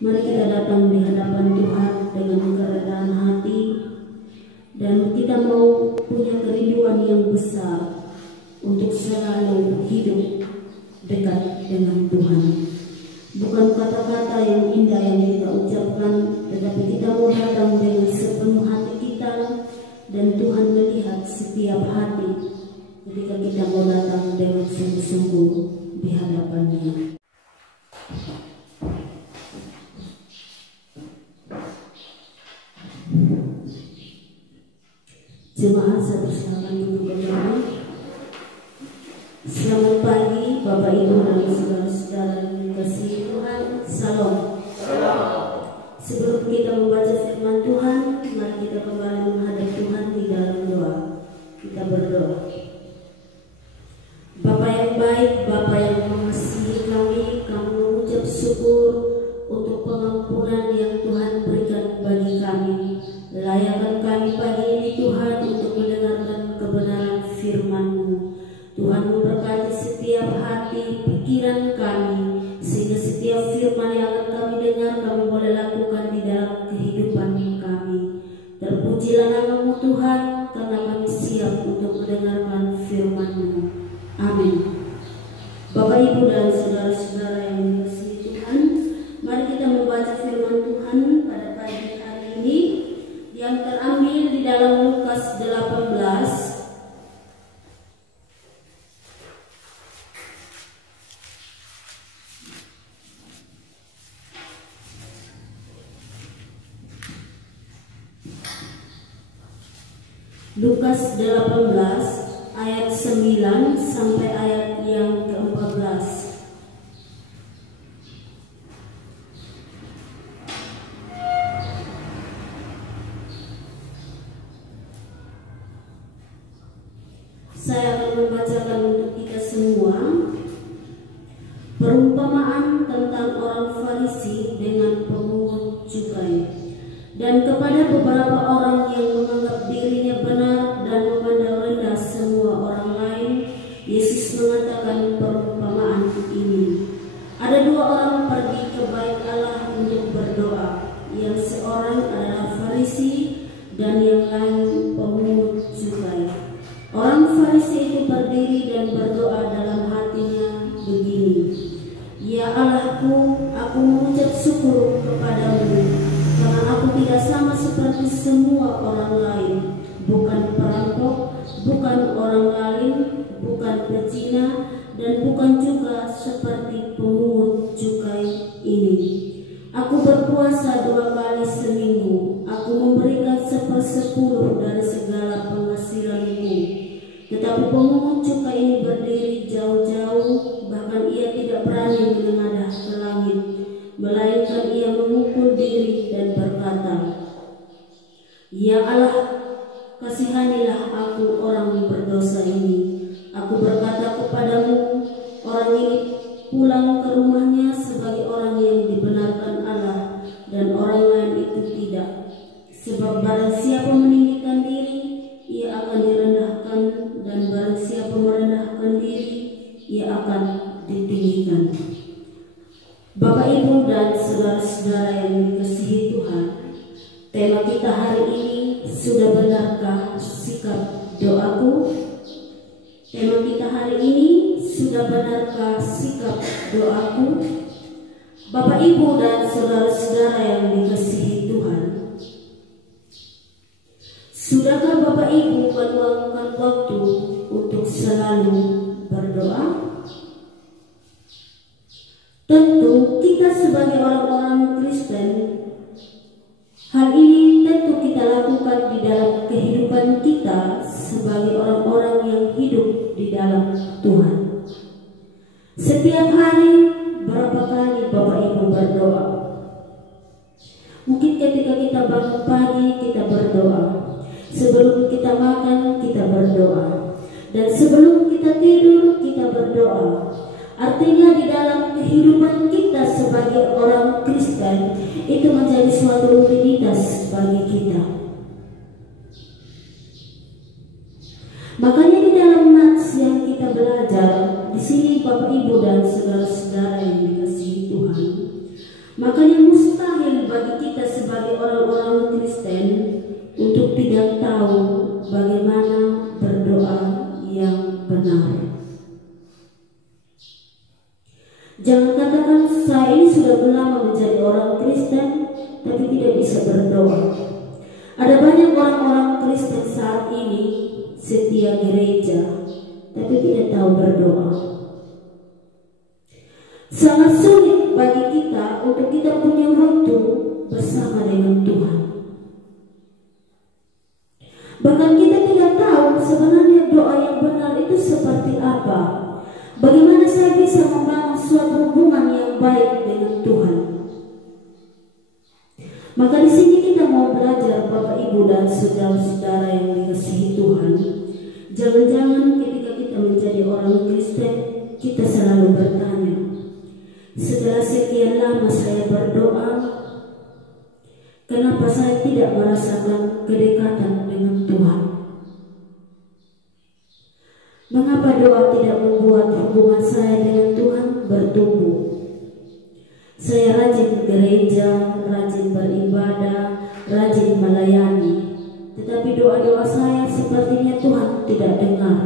Mari kita datang di hadapan Tuhan dengan kerendahan hati, dan kita mau punya kerinduan yang besar untuk selalu hidup dekat dengan Tuhan. Bukan kata-kata yang indah yang kita ucapkan, tetapi kita mau datang dengan sepenuh hati kita, dan Tuhan melihat setiap hati ketika kita mau datang dengan sungguh-sungguh di hadapan-Nya. Jemaat, saya persilakan untuk berdoa. Selamat pagi Bapak Ibu dan saudara-saudara yang dikasihi Tuhan. Salam. Sebelum kita membaca firman Tuhan, mari kita kembali menghadap Tuhan di dalam doa. Kita berdoa. Bapa yang baik, Bapa yang mengasihi kami mengucap syukur untuk pengampunan yang Tuhan berikan bagi kami. Layakan kami pagi ini Tuhan untuk mendengarkan kebenaran firman-Mu. Tuhan memberkati setiap hati, pikiran kami, sehingga setiap firman yang akan kami dengar kami boleh lakukan di dalam kehidupan kami. Terpujilah nama-Mu Tuhan, karena kami siap untuk mendengarkan firman-Mu. Amin. Bapak, Ibu, dan saudara-saudara yang dikasihi Tuhan, mari kita membaca firman Tuhan pada pagi hari ini yang terambil di dalam Lukas 18 ayat 9 sampai ayat yang ke-14. Saya akan membacakan untuk kita semua perumpamaan tentang orang Farisi dengan pemungut cukai. Dan kepada beberapa orang yang menganggap dirinya benar dan memandang rendah semua orang lain, Yesus mengatakan perumpamaan ini. Ada dua orang pergi ke bait Allah untuk berdoa, yang seorang adalah Farisi dan yang lain pemungut cukai. Orang Farisi itu berdiri dan berdoa dalam hatinya begini, "Ya Allahku, aku mengucap syukur kepadamu, karena aku tidak sama seperti semua orang lain, bukan perampok, bukan orang lain, bukan pezina, dan bukan juga seperti pemungut cukai ini. Aku berpuasa 2 kali seminggu, aku memberikan 1/10 dari segala penghasilanku. Tetapi pemungut cukai ini berdiri jauh-jauh, bahkan ia tidak berani menengadah ke langit, melainkan ia memukul diri dan berkata, 'Ya Allah, kasihanilah aku orang yang berdosa ini.' Aku berkata kepadamu, orang ini pulang ke rumahnya sebagai orang yang dibenarkan Allah, dan orang lain itu tidak. Sebab barang siapa meninggikan diri, ia akan direndahkan, dan barang siapa merendahkan diri, ia akan ditinggikan." Bapak, Ibu, dan saudara-saudara yang dikasihi Tuhan, tema kita hari ini, sudah benarkah sikap doaku? Tema kita hari ini, sudah benarkah sikap doaku? Bapak, Ibu, dan saudara-saudara yang dikasihi Tuhan, sudahkah Bapak Ibu meluangkan waktu untuk selalu berdoa? Tentu kita sebagai orang-orang Kristen, hal ini tentu kita lakukan di dalam kehidupan kita sebagai orang-orang yang hidup di dalam Tuhan. Setiap hari berapa kali Bapak Ibu berdoa? Mungkin ketika kita bangun pagi kita berdoa, sebelum kita makan kita berdoa, dan sebelum kita tidur kita berdoa. Artinya di dalam kehidupan kita sebagai orang Kristen itu menjadi suatu rutinitas bagi kita. Makanya di dalam nats yang kita belajar di sini Bapak Ibu dan saudara-saudara yang dikasihi Tuhan, makanya Makanya mustahil bagi kita sebagai orang-orang Kristen untuk tidak tahu bagaimana berdoa yang benar. Jangan katakan saya ini sudah lama menjadi orang Kristen tapi tidak bisa berdoa. Ada banyak orang-orang Kristen saat ini setia gereja tapi tidak tahu berdoa. Sangat sulit bagi kita untuk kita punya waktu bersama dengan Tuhan. Bahkan kita tidak tahu sebenarnya doa yang benar itu seperti apa. Bagaimana saya bisa membangun suatu hubungan yang baik dengan Tuhan. Maka di sini kita mau belajar, Bapak Ibu dan saudara-saudara yang dikasihi Tuhan. Jangan-jangan ketika kita menjadi orang Kristen, kita selalu bertanya, setelah sekian lama saya berdoa, kenapa saya tidak merasakan kedekatan dengan Tuhan? Mengapa doa tidak membuat hubungan saya dengan Tuhan bertumbuh? Saya rajin gereja, rajin beribadah, rajin melayani, tetapi doa-doa saya sepertinya Tuhan tidak dengar.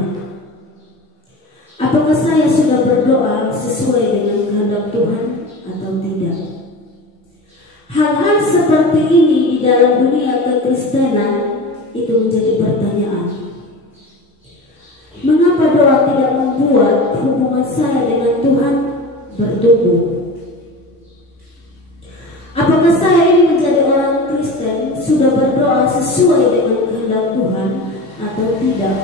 Apakah saya sudah berdoa sesuai dengan kehendak Tuhan atau tidak? Hal-hal seperti ini di dalam dunia kekristenan itu menjadi pertanyaan. Mengapa doa tidak membuat hubungan saya dengan Tuhan bertumbuh? Apakah saya ini menjadi orang Kristen sudah berdoa sesuai dengan kehendak Tuhan atau tidak?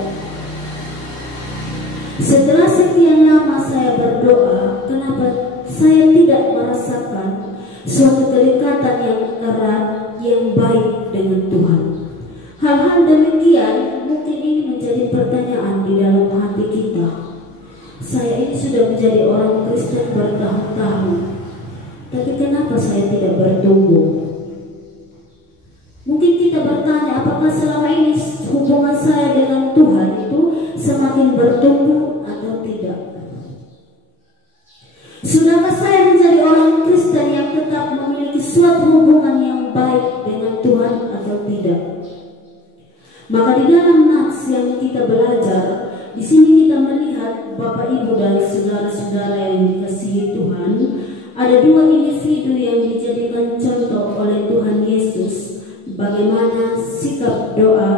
Setelah sekian lama saya berdoa, kenapa saya tidak merasakan suatu kedekatan yang erat, yang baik dengan Tuhan? Hal-hal demikian mungkin ini menjadi pertanyaan di dalam hati kita. Saya ini sudah menjadi orang Kristen bertahun-tahun, tapi kenapa saya tidak bertumbuh? Mungkin kita bertanya, apakah selama ini hubungan saya dengan Tuhan itu semakin bertumbuh atau tidak? Sudahkah saya menjadi orang Kristen yang tetap memiliki suatu hubungan yang baik dengan Tuhan atau tidak? Maka di dalam nats yang kita belajar, di sini kita melihat Bapak Ibu dan saudara-saudara yang dikasihi Tuhan, ada dua individu yang dijadikan contoh oleh Tuhan Yesus bagaimana sikap doa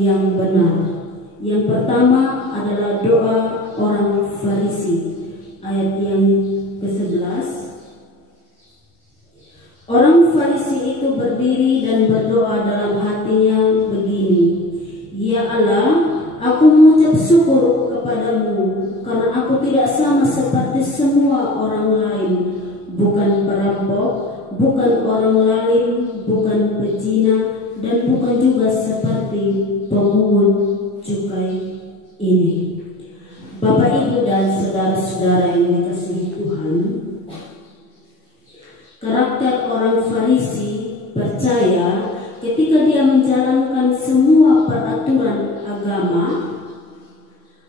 yang benar. Yang pertama adalah doa orang Farisi, ayat yang ke-11. Orang Farisi itu berdiri dan berdoa dalam hatinya begini, "Ya Allah, aku mengucap syukur kepadamu karena aku tidak sama seperti semua orang lain, bukan perampok, bukan orang lain, bukan pezina, dan bukan juga seperti pemungut cukai ini." Bapak Ibu dan saudara-saudara yang dikasihi Tuhan, karakter orang Farisi percaya ketika dia menjalankan semua peraturan agama,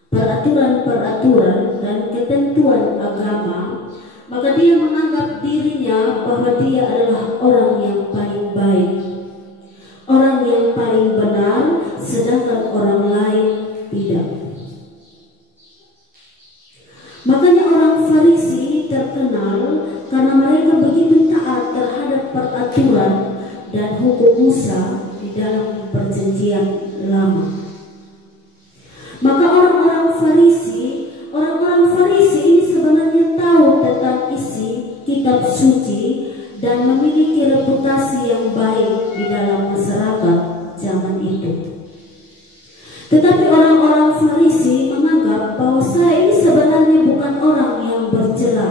peraturan dan ketentuan agama, maka dia menganggap dirinya bahwa dia adalah orang yang paling baik, orang yang paling benar, sedangkan orang lain tidak. Makanya orang Farisi terkenal karena mereka begitu taat terhadap peraturan dan hukum Musa di dalam perjanjian lama. Maka orang-orang Farisi ini sebenarnya tahu tentang isi kitab suci dan memiliki reputasi yang baik di dalam masyarakat zaman itu. Tetapi orang-orang Farisi menganggap bahwa saya ini sebenarnya bukan orang yang bercela.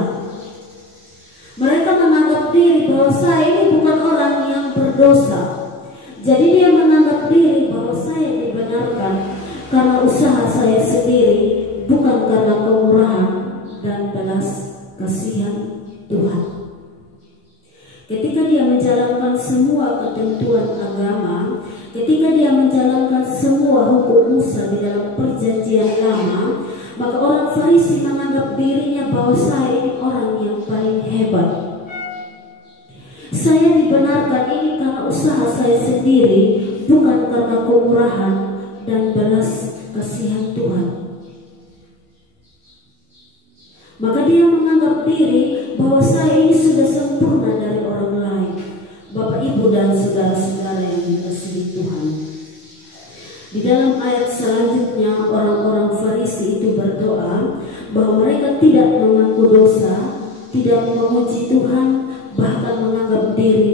Mereka menganggap diri bahwa saya ini bukan orang yang berdosa. Jadi dia menganggap diri bahwa saya dibenarkan karena usaha saya sendiri, bukan karena kemurahan dan belas kasihan Tuhan. Ketika dia menjalankan semua ketentuan agama, ketika dia menjalankan semua hukum Musa di dalam perjanjian lama, maka orang Farisi menganggap dirinya bahwa saya ini orang yang paling hebat. Saya dibenarkan ini karena usaha saya sendiri, bukan karena kemurahan dan belas kasihan Tuhan. Maka dia menganggap diri bahwa saya ini sudah sempurna dari orang lain. Bapak, Ibu, dan saudara-saudara yang dikasihi Tuhan, di dalam ayat selanjutnya orang-orang Farisi itu berdoa bahwa mereka tidak mengaku dosa, tidak memuji Tuhan, bahkan menganggap diri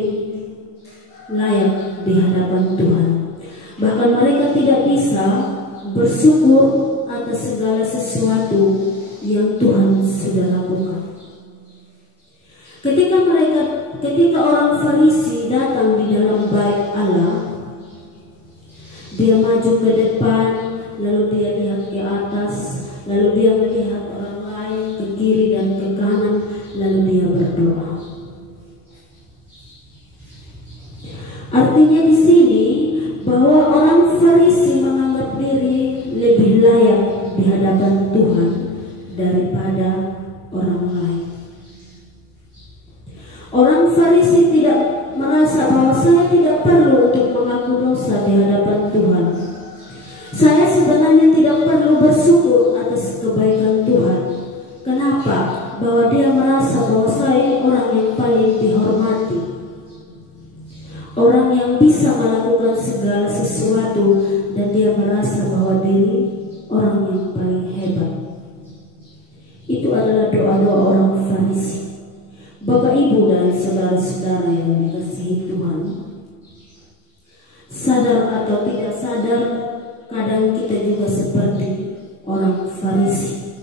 layak di hadapan Tuhan. Bahkan mereka tidak bisa bersyukur atas segala sesuatu yang Tuhan sudah lakukan. Ketika orang Farisi datang di dalam bait Allah, dia maju ke depan, lalu dia lihat ke atas, lalu dia melihat orang lain ke kiri dan ke kanan, lalu dia berdoa. Artinya di sini bahwa orang Farisi menganggap diri lebih layak di hadapan Tuhan daripada orang lain. Orang Farisi tidak merasa bahwa saya tidak perlu untuk mengaku dosa di hadapan Tuhan. Saya sebenarnya tidak perlu bersyukur atas kebaikan Tuhan. Kenapa? Bahwa dia merasa bahwa saya orang yang paling dihormati, orang yang bisa melakukan segala sesuatu, dan dia merasa bahwa diri orang yang paling hebat. Itu adalah doa-doa orang Farisi. Bapak, Ibu, dan saudara-saudara yang dikasihi Tuhan, sadar atau tidak sadar, kadang kita juga seperti orang Farisi.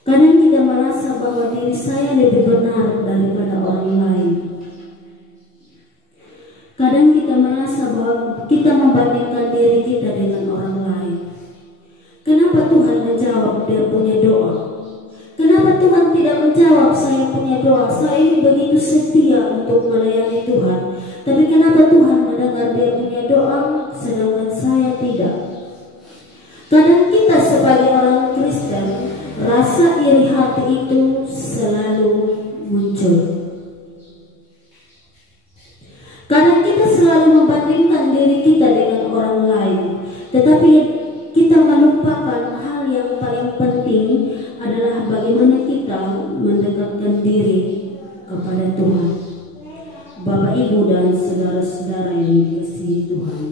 Kadang kita merasa bahwa diri saya lebih benar daripada orang lain. Kadang kita merasa bahwa kita membandingkan diri kita dengan orang lain. Kenapa Tuhan menjawab dia punya doa? Kenapa Tuhan tidak menjawab saya punya doa? Saya ini begitu setia untuk melayani Tuhan, tapi kenapa Tuhan mendengar dia punya doa sedangkan saya tidak? Kadang kita sebagai orang Kristen, rasa iri hati itu selalu muncul. Kadang kita selalu membandingkan diri kita dengan orang lain, tetapi kita melupakan hal yang paling penting adalah bagaimana kita mendekatkan diri kepada Tuhan. Bapak, Ibu, dan saudara-saudara yang dikasihi Tuhan,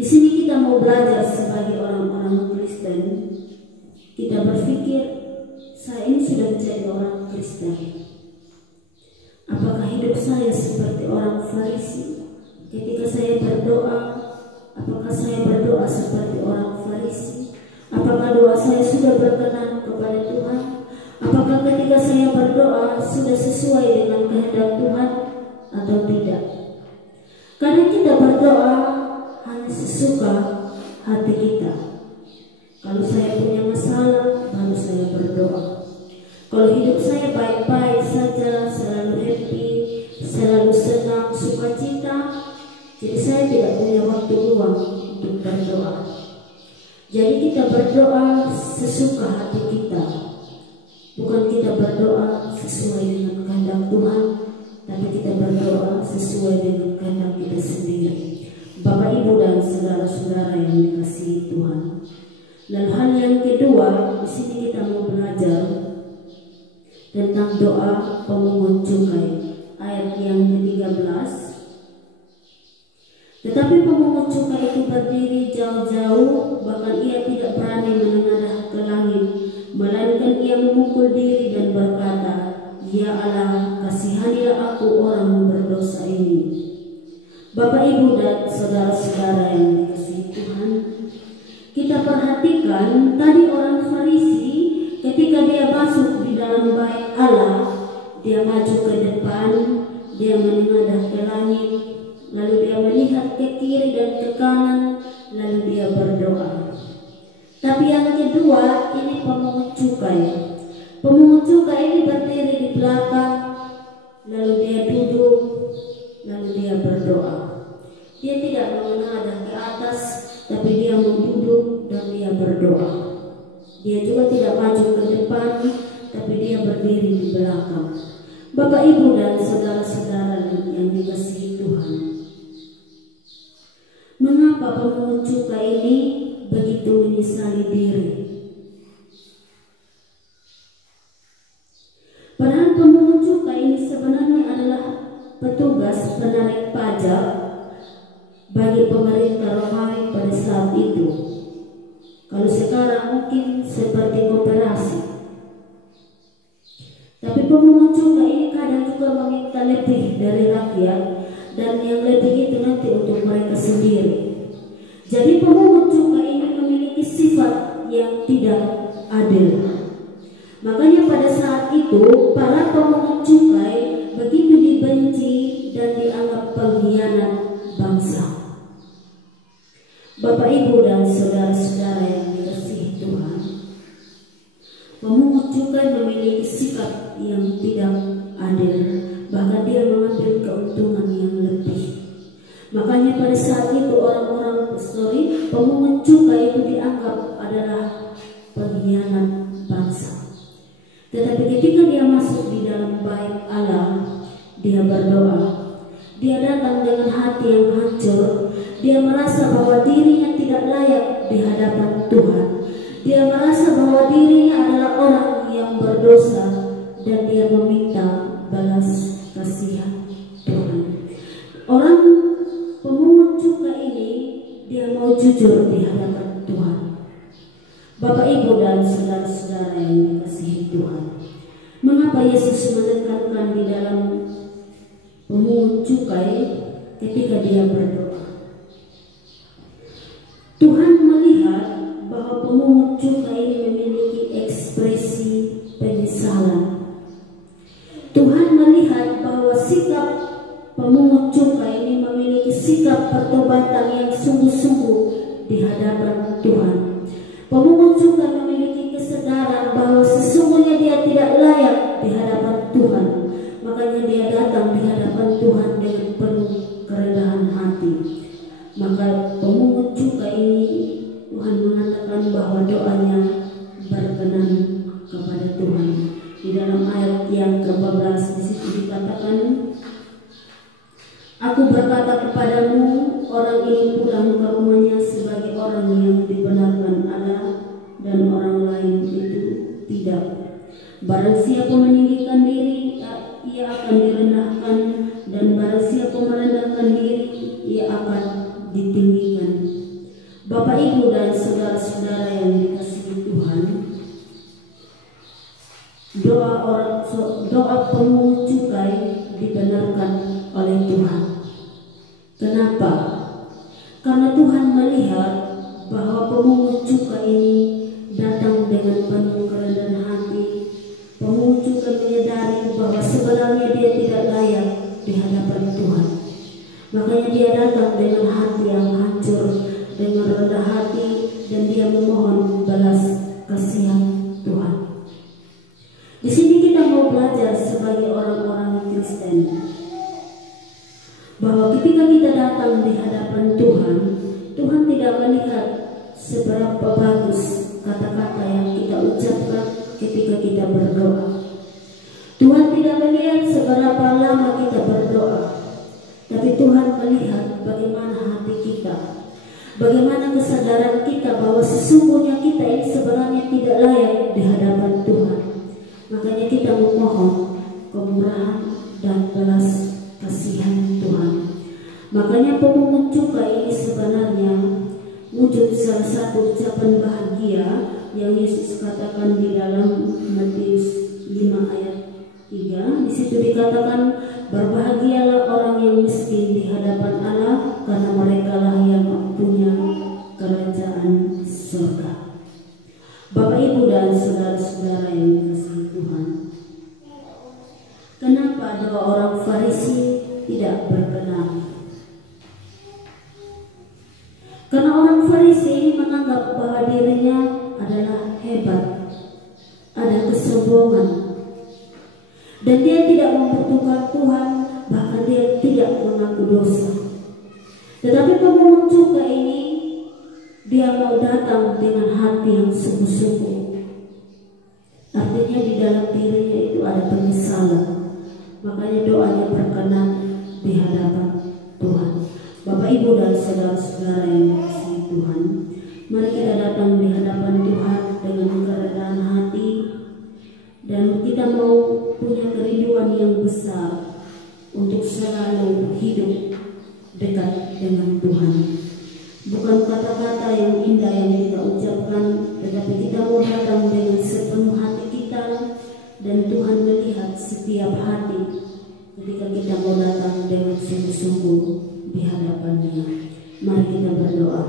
di sini kita mau belajar sebagai orang-orang Kristen. Kita berpikir, saya ini sudah menjadi orang Kristen. Apakah hidup saya seperti orang Farisi? Ketika saya berdoa, apakah saya berdoa seperti orang Farisi? Apakah doa saya sudah berkenan kepada Tuhan? Apakah ketika saya berdoa sudah sesuai dengan kehendak Tuhan atau tidak? Kadang kita berdoa hanya sesuka hati kita. Kalau saya punya masalah, baru saya berdoa. Kalau hidup saya baik-baik saja, selalu happy, selalu senang, sukacita, jadi saya tidak punya waktu luang untuk berdoa. Jadi kita berdoa sesuka hati kita, bukan kita berdoa sesuai dengan kehendak Tuhan, tapi kita berdoa sesuai dengan kehendak kita sendiri. Bapak, Ibu, dan saudara-saudara yang dikasihi Tuhan. Dan hal yang kedua, di sini kita mau belajar tentang doa pemungut cukai, ayat yang ke-13. Tetapi pemungut cukai itu berdiri jauh-jauh, bahkan ia tidak berani menengadah ke langit, melainkan ia memukul diri dan berkata, "Ya Allah, kasihanilah aku orang berdosa ini." Bapak, Ibu, dan saudara-saudara yang dikasihi Tuhan, kita perhatikan tadi orang Farisi ketika dia masuk di dalam bait Allah, dia maju ke depan, dia menengadah ke langit, lalu dia melihat ke kiri dan ke kanan, lalu dia berdoa. Tapi yang kedua, ini pemungut cukai. Pemungut cukai ini berdiri di belakang, lalu dia duduk, lalu dia berdoa. Dia tidak menengadah ke atas, tapi dia duduk dan dia berdoa. Dia juga tidak maju ke depan, tapi dia berdiri di belakang. Bapak, Ibu, dan saudara-saudara yang dikasihi Tuhan, mengapa pemungut cukai ini begitu menyesali diri? Padahal pemungut cukai ini sebenarnya adalah petugas penarik pajak bagi pemerintah rohani pada saat itu. Kalau sekarang mungkin seperti koperasi. Tapi pemungut cukai ini kadang juga meminta lebih dari rakyat, dan yang lebih itu nanti untuk mereka sendiri. Jadi pemungut cukai ini memiliki sifat yang tidak adil. Makanya pada saat itu para pemungut cukai begitu dibenci dan dianggap pengkhianat bangsa. Bapak, Ibu, dan saudara-saudara yang dikasihi Tuhan, pemungut cukai memiliki sikap yang tidak adil, bahkan dia mengambil keuntungan yang lebih. Makanya pada saat itu pemungut cukai itu dianggap adalah pengkhianat bangsa. Tetapi ketika dia masuk di dalam bait Allah, dia berdoa, dia datang dengan hati yang hancur, dia merasa bahwa dirinya tidak layak di hadapan Tuhan. Dia merasa bahwa dirinya adalah orang yang berdosa, dan dia meminta balas kasihan Tuhan. Orang pemungut cukai ini, dia mau jujur di hadapan Tuhan. Bapak, Ibu, dan saudara-saudara yang dikasihi Tuhan, mengapa Yesus menekankan di dalam pemungut cukai ketika dia berdoa? Tuhan melihat bahwa pemungut cukai ini memiliki ekspresi penyesalan. Tuhan melihat bahwa sikap pemungut cukai ini memiliki sikap pertobatan yang sungguh-sungguh di hadapan Tuhan. Pemungut cukai memiliki kesadaran bahwa sesungguhnya dia tidak layak di hadapan Tuhan. Makanya dia datang di hadapan Tuhan dengan penuh kerendahan hati. Maka pemungut cukai ini, Tuhan mengatakan bahwa doanya berkenan kepada Tuhan. Di dalam ayat yang ke-14 di situ dikatakan, Aku berkata kepadamu, orang ini pulang ke rumahnya sebagai orang yang dibenarkan Allah, dan orang lain itu tidak. Barang siapa meninggikan diri, ia akan direndahkan, dan barang siapa merendahkan diri, ia akan ditinggikan. Bapak, Ibu, dan saudara-saudara yang dikasihi Tuhan, doa pemungut cukai dibenarkan oleh Tuhan. Kenapa? Karena Tuhan melihat bahwa pemungut cukai ini datang dengan penuh kerendahan hati. Pemungut cukai menyadari bahwa sebenarnya dia tidak layak di hadapan Tuhan. Makanya dia datang dengan hati yang hancur, dengan rendah hati, dan dia memohon balas kasihan Tuhan. Di sini kita mau belajar sebagai orang-orang Kristen bahwa ketika kita datang di hadapan Tuhan, Tuhan tidak melihat seberapa bagus kata-kata yang kita ucapkan ketika kita berdoa. Tuhan tidak melihat seberapa lama kita berdoa, tapi Tuhan melihat bagaimana hati kita, bagaimana kesadaran kita bahwa sesungguhnya kita ini sebenarnya tidak layak di hadapan Tuhan. Makanya kita memohon kemurahan dan belas kasihan Tuhan. Makanya pemungut cukai ini sebenarnya wujud salah satu ucapan bahagia yang Yesus katakan di dalam Matius 5 ayat 3. Di situ dikatakan, berbahagialah orang yang miskin di hadapan Allah, karena merekalah yang punya kerajaan surga. Bapak, Ibu, dan saudara-saudara yang dikasihi Tuhan, kenapa doa orang Farisi tidak berkenan? Karena orang Farisi ini menganggap bahwa dirinya adalah hebat, ada kesombongan, dan dia tidak membutuhkan Tuhan, bahkan dia tidak mengaku dosa. Tetapi pemungut cukai ini, dia mau datang dengan hati yang sungguh-sungguh. Artinya di dalam dirinya itu ada penyesalan makanya doanya berkenan di hadapan Tuhan. Bapak, Ibu, dan saudara-saudara yang dikasihi Tuhan, mari kita datang di hadapan Tuhan dengan kerendahan hati, dan kita mau punya kerinduan yang besar untuk selalu hidup dekat dengan Tuhan. Bukan kata-kata yang indah yang kita ucapkan, tetapi kita mau datang dengan sepenuh hati kita, dan Tuhan melihat setiap hati ketika kita mau datang dengan sungguh-sungguh di hadapan-Nya. Mari kita berdoa.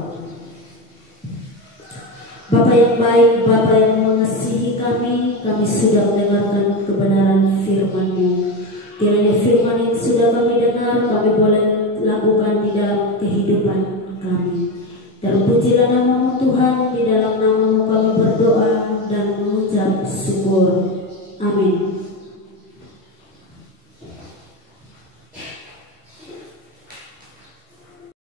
Bapa yang baik, Bapa yang mengasihi kami sudah mendengarkan kebenaran firman-Mu. Kiranya firman yang sudah kami dengar, kami boleh lakukan di dalam kehidupan kami. Terpujilah nama-Mu Tuhan,